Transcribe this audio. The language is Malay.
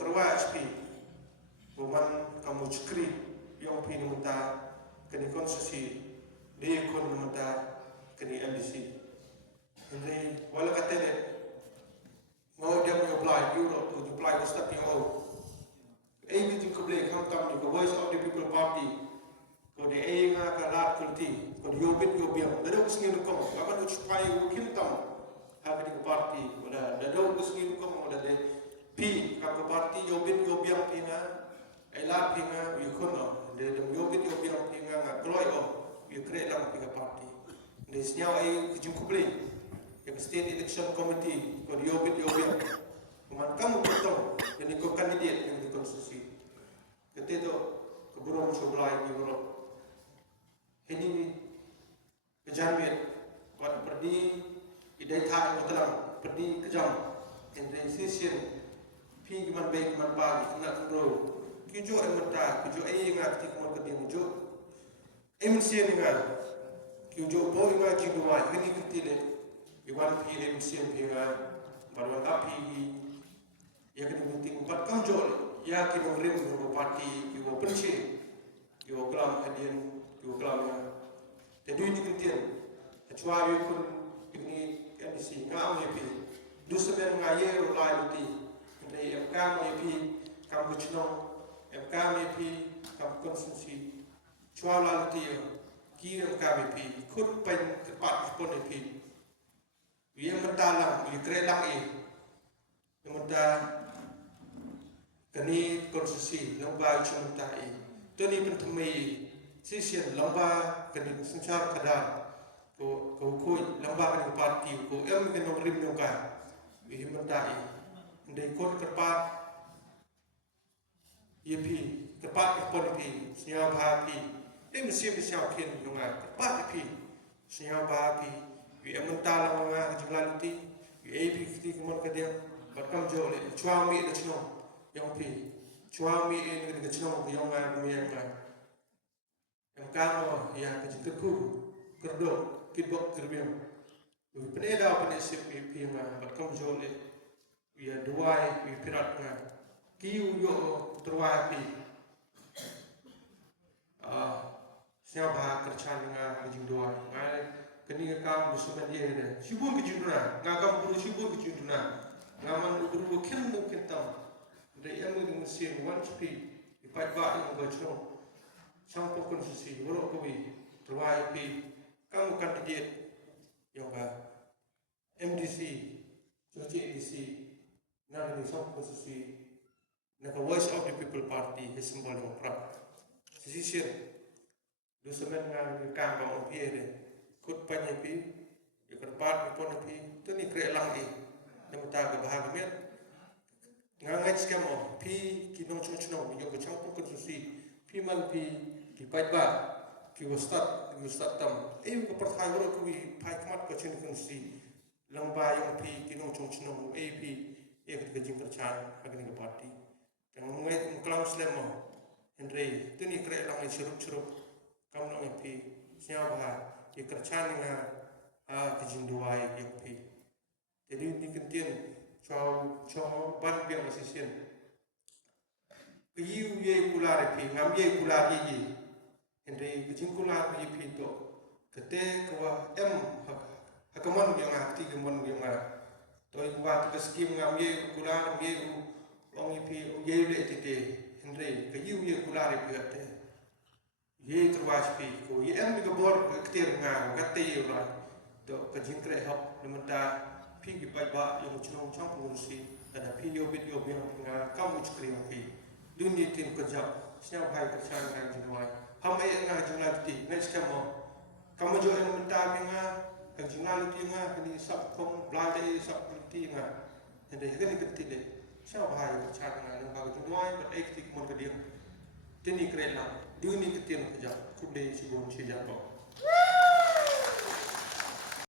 terus pi bukan kamu jingshakri yang pi namenta kini konsesi dia kon namenta kini MDC ini wala katene mau dia mau apply Europe to apply the stepping out ini juga boleh kamu tahu juga voice of the people party ko de nga kalat kulti ko yobit yobiam dado kusngin ko akan ucpai ukin tam ha kini party wala dado kusngin ko wala de pi ka party yobit yobiam pinga ela pinga yukono de yobit yobiam pinga nga gloi o you create lang pinga party de snyao ai kujung kublei yang state election committee ko yobit yobiam kuman kamu betul jadi ko kandidat yang di konstitusi keteto keburung soblai di Europe ini kejarmit buat pergi idai thai matalang pergi kejam and decision pi giman baik giman bagi kena bro kijo emata kijo ai nga tik mo keding jo emsien nga kijo boy nga jidwa ini ketile iwan pi emsien pi nga barwan api ya kini meeting buat kamjo ya kini rim no parti kibo pensi kibo kelam adien kibo kelam jadi ini kentian kecuali pun ini kondisi ngam yepi dusemen ngaye ulai luti ini MK yepi kam kucino MK yepi kam konsumsi cual luti kira MK yepi kut pen kepat pun yepi yang mendalang yang kerelang yang mendah kini konsumsi lembaga cementai tu ni pentemai sisian lamba kini sencar kadang ko lamba kini parti ko kini rim nongka ini mentai ndai kon kepat yepi kepat pon yepi senyap hati mesti siap kin nongka kepat yepi senyap hati wi mentala nongka jenglaluti wi yepi kiti kemon kadang berkam jole cuami de cino yang pi cuami ini de cino yang ngai yang kamu yang kejutku kerdok kibok kerbiam peneda penesip pi ma berkam jole ya duai pi pirat nga kiu yo terwapi siapa kerjaan nga kejing duai ngai kini kamu sudah dia ni sibuk kejutuna ngagam buru sibuk kejutuna ngaman buru kin mungkin tam dari yang mungkin mesin one speed ipat ba yang gojno shangpung konstitusi boleh kami terwai pi kamu kandidat yang MDC cuci MDC nak ni shangpung konstitusi nak voice of the people party simbol demokrat sisir dusemen ngan kang bang pi de kut panyi pi ikerpat pon pi tu ni krelang yang ta bahagian ngangai skemo pi kinong chungchno yo shangpung konstitusi pi man pi ki paitba ki wastat tam ko perthai woro ko wi pai kmat ko chen konstitusi lamba yang pi kinong chungchno ap ek ke jing kerchan agni ke parti tang ngai muklam slemo hynrei tuni kre lang churup kam no pi sia ba ye kerchan nga ke jing duai yang pi jadi ni kentien chow ban biang asisian kiu ye kular pi ngam ye kular ye hynrei ke jing kular ye pi to kete kwa hakaman biang akti kemon biang toi kuat ke skim ngam ye kular ye long ye le tete hynrei ke ye kular ye ate ye terwas pi ko ye ke bor kter nga gatte ye ra to ke jing kre hop nementa pi ki pai ba yang chong konstitusi ada pi yo bit yo biang nga kam jingshakri pi dunia tin kerja siapa hai kerjaan yang jiwai ham ai nga jinglalti next kamo kamu jo yang minta pinga ke jinglalti nga kini sab kong blai sab kulti nga hende kini ketile siapa hai kerjaan nga lembaga jiwai ber ektik mon kediang tini krela dunia ketin kerja kude sibon sijako